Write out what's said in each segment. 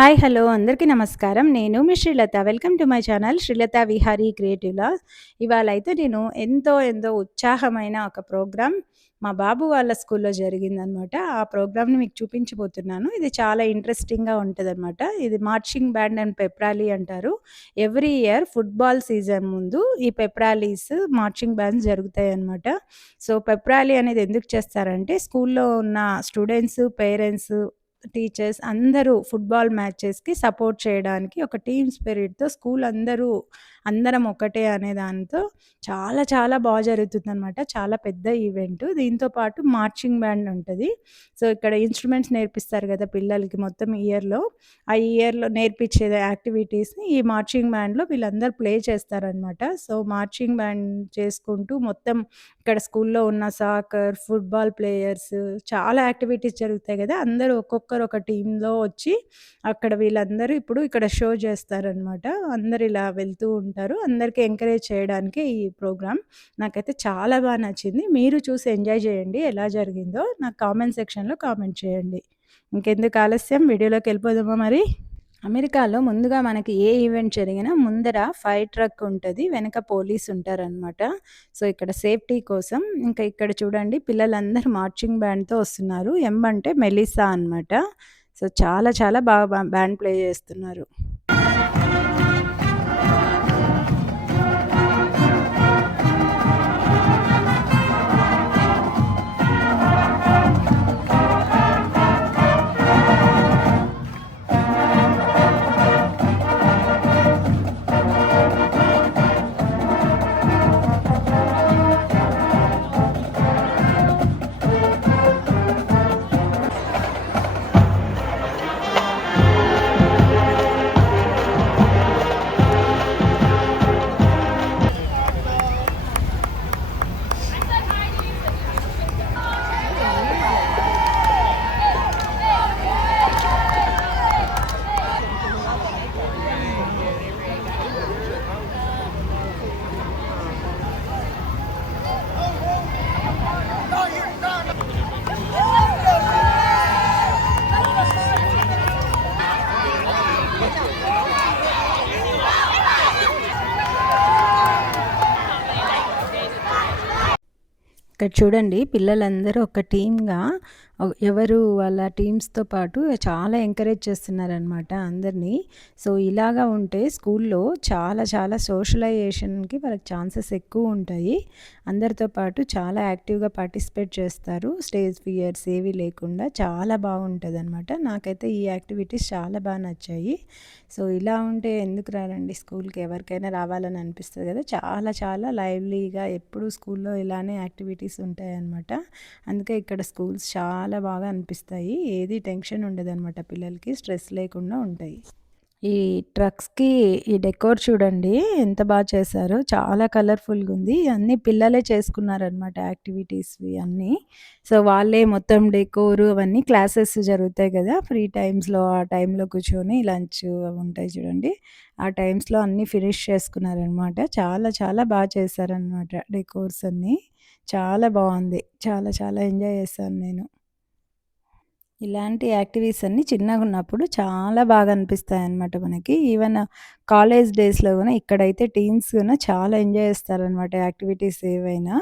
Hi! Hello! అందరికీ నమస్కారం. నేను మీ Srilatha. Welcome to my channel 'Srilatha Vihari creative logs'. ఇవాళైతే నేను ఎంతో ఉత్సాహమైన ఒక ప్రోగ్రామ్ మా బాబు వాళ్ళ స్కూల్‌లో జరిగిందనమాట. ఆ ప్రోగ్రామ్‌ని మీకు చూపించబోతున్నాను. ఇది చాలా ఇంట్రెస్టింగ్‌గా ఉంటదనమాట. ఇది marching band and pep rally అంటారు. ఎవ్రీ ఇయర్ ఫుట్‌బాల్ సీజన్ ముందు ఈ పెప్ ర్యాలీస్, మార్చింగ్ బ్యాండ్స్ జరుగుతాయనమాట. సో, పెప్ ర్యాలీ అనేది ఎందుకు చేస్తారంటే స్కూల్‌లో ఉన్న స్టూడెంట్స్, పేరెంట్స్, టీచర్స్ అందరూ ఫుట్‌బాల్ మ్యాచెస్‌కి సపోర్ట్ చేయడానికి ఒక టీమ్ స్పిరిట్‌తో అందరం ఒకటే అనే దాంతో చాలా జరుగుతుందనమాట. చాలా పెద్ద ఈవెంటు. దీంతో పాటు మార్చింగ్ బ్యాండ్ ఉంటది. సో, ఇక్కడ ఇన్‌స్ట్రుమెంట్స్ నేర్పిస్తారు గదా! పిల్లలకి మొత్తం ఇయర్‌లో. ఆ ఇయర్‌లో నేర్పించే యాక్టివిటీస్‌ని ఈ మార్చింగ్ బ్యాండ్‌లో వీళ్ళందరూ ప్లే చేస్తారనమాట. సో, మార్చింగ్ బ్యాండ్ చేసుకుంటూ మొత్తం ఇక్కడ స్కూల్‌లో ఉన్న సాకర్, ఫుట్‌బాల్ ప్లేయర్స్ చాలా యాక్టివిటీస్ జరుగుతాయి గదా! అందరూ ఒక్కొక్కరు ఒక టీమ్‌లో వచ్చి అక్కడ వీళ్ళందరూ ఇప్పుడు ఇక్కడ షో చేస్తారనమాట. అందరూ ఇలా వెళ్తూ ఉంటారు. అందరికి ఎంకరేజ్ చేయడానికే ఈ ప్రోగ్రామ్. నాకైతే చాలా నచ్చింది. మీరు చూసి ఎంజాయ్ చేయండి. ఎలా జరిగిందో నాకు కామెంట్ సెక్షన్‌లో కామెంట్ చేయండి. ఇంకెందుకు ఆలస్యం వీడియోలోకెళ్ళిపోదామా మరి? అమెరికాలో ముందుగా మనకి ఏ ఈవెంట్ జరిగినా ముందర ఫైర్ ట్రక్ ఉంటది. వెనక పోలీస్ ఉంటారనమాట. సో, ఇక్కడ సేఫ్టీ కోసం ఇంకా ఇక్కడ చూడండి పిల్లలందరూ మార్చింగ్ బ్యాండ్‌తో వస్తున్నారు. అంటే మెలిసా అనమాట. సో, చాలా బాగా బ్యాండ్ ప్లే చేస్తున్నారు. ఇక్కడ చూడండి పిల్లలందరూ ఒక టీమ్‌గా ఎవరు వాళ్ళ టీమ్స్‌తో పాటు చాలా ఎంకరేజ్ చేస్తున్నారనమాట అందరినీ. సో, ఇలాగా ఉంటే స్కూల్‌లో చాలా సోషలైజేషన్‌కి వాళ్ళకి ఛాన్సెస్ ఎక్కువుంటాయి. అందరితో పాటు చాలా యాక్టివ్‌గా పార్టిసిపేట్ చేస్తారు. స్టేజ్ ఫియర్స్ ఏవి లేకుండా చాలా బాగుంటదనమాట. నాకైతే ఈ యాక్టివిటీస్ చాలా నచ్చాయి. సో, ఇలా ఉంటే ఎందుకు రారండి స్కూల్‌కి? ఎవరికైనా రావాలని అనిపిస్తది కదా! చాలా లైవ్లీగా ఎప్పుడూ స్కూల్‌లో ఇలానే యాక్టివిటీస్ ఉంటాయన్నమాట. అందుకే ఇక్కడ స్కూల్స్ చాలా బాగా అనిపిస్తాయి. ఏది టెన్షన్ ఉండదనమాట పిల్లలకి. స్ట్రెస్ లేకుండా ఉంటాయి. ఈ ట్రక్స్‌కి ఈ డెకోర్ చూడండి ఎంత చేశారో. చాలా కలర్‌ఫుల్‌గా ఉంది. అన్నీ పిల్లలే చేసుకున్నారనమాట యాక్టివిటీస్‌వి అన్నీ. సో, వాళ్ళే మొత్తం డెకోరు అవన్నీ క్లాసెస్ జరుగుతాయి గదా! ఫ్రీ టైమ్స్‌లో ఆ టైంలో కూర్చొని లంచ్ అవి ఉంటాయి చూడండి. ఆ టైమ్స్‌లో అన్నీ ఫినిష్ చేసుకున్నారనమాట. చాలా చేశారనమాట డెకోర్స్ అన్నీ. చాలా బావుంది. చాలా ఎంజాయ్ చేశాను నేను. ఇలాంటి యాక్టివిటీస్ అన్నీ చిన్నగున్నప్పుడు చాలా బాగా అనిపిస్తాయన్నమాట మనకి. ఈవెన్ కాలేజ్ డేస్‌లో గూడా ఇక్కడైతే టీన్స్ గూడా చాలా ఎంజాయ్ చేస్తారనమాట యాక్టివిటీస్ ఏవైనా.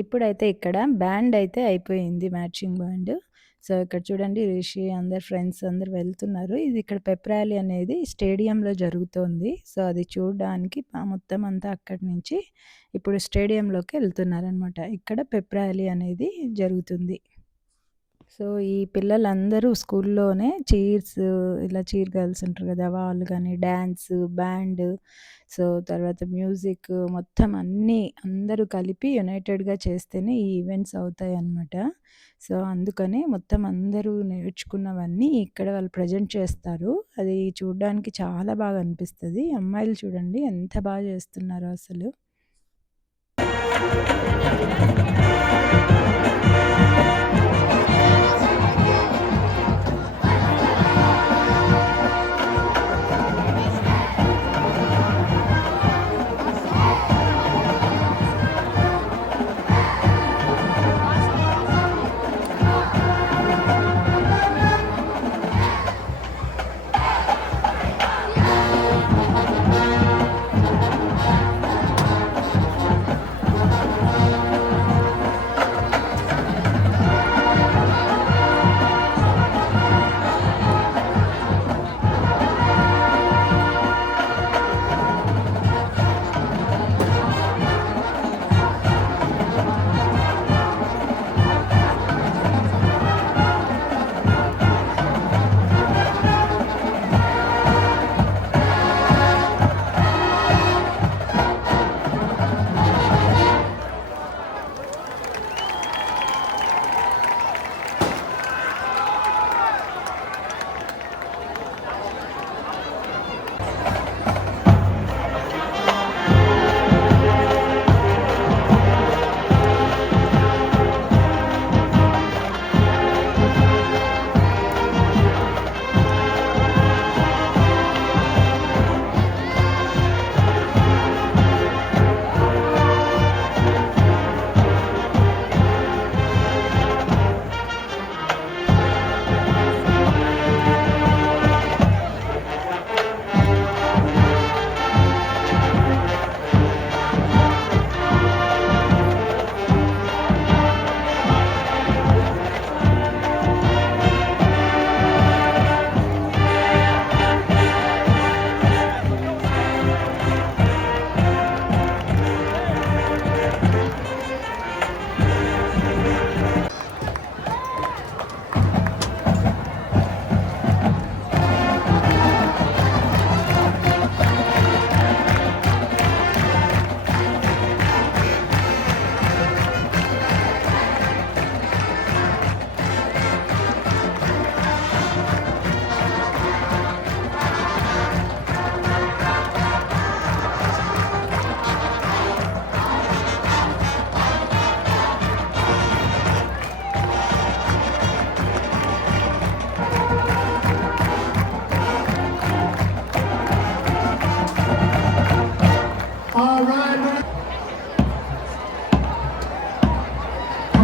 ఇప్పుడైతే ఇక్కడ బ్యాండ్ అయితే అయిపోయింది, మ్యాచింగ్ బ్యాండ్. సో ఇక్కడ చూడండి రిషి అందరు ఫ్రెండ్స్ అందరు వెళ్తున్నారు. ఇది ఇక్కడ పెప్ ర్యాలీ అనేది స్టేడియంలో జరుగుతోంది. సో అది చూడడానికి మొత్తం అంతా అక్కడి నుంచి ఇప్పుడు స్టేడియంలోకి వెళ్తున్నారనమాట. ఇక్కడ పెప్ ర్యాలీ అనేది జరుగుతుంది. సో ఈ పిల్లలందరూ స్కూల్లోనే ఇలా చీర్ గర్ల్స్ ఉంటారు కదా, వాళ్ళు కానీ డ్యాన్స్, బ్యాండ్, సో తర్వాత మ్యూజిక్ మొత్తం అన్నీ అందరూ కలిపి యునైటెడ్‌గా చేస్తేనే ఈ ఈవెంట్స్ అవుతాయన్నమాట. సో అందుకని మొత్తం అందరూ నేర్చుకున్నవన్నీ ఇక్కడ వాళ్ళు ప్రజెంట్ చేస్తారు. అది చూడ్డానికి చాలా బాగా అనిపిస్తది. అమ్మాయిలు చూడండి ఎంత బాగా చేస్తున్నారో అసలు.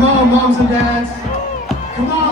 Come on, moms and dads. Come on.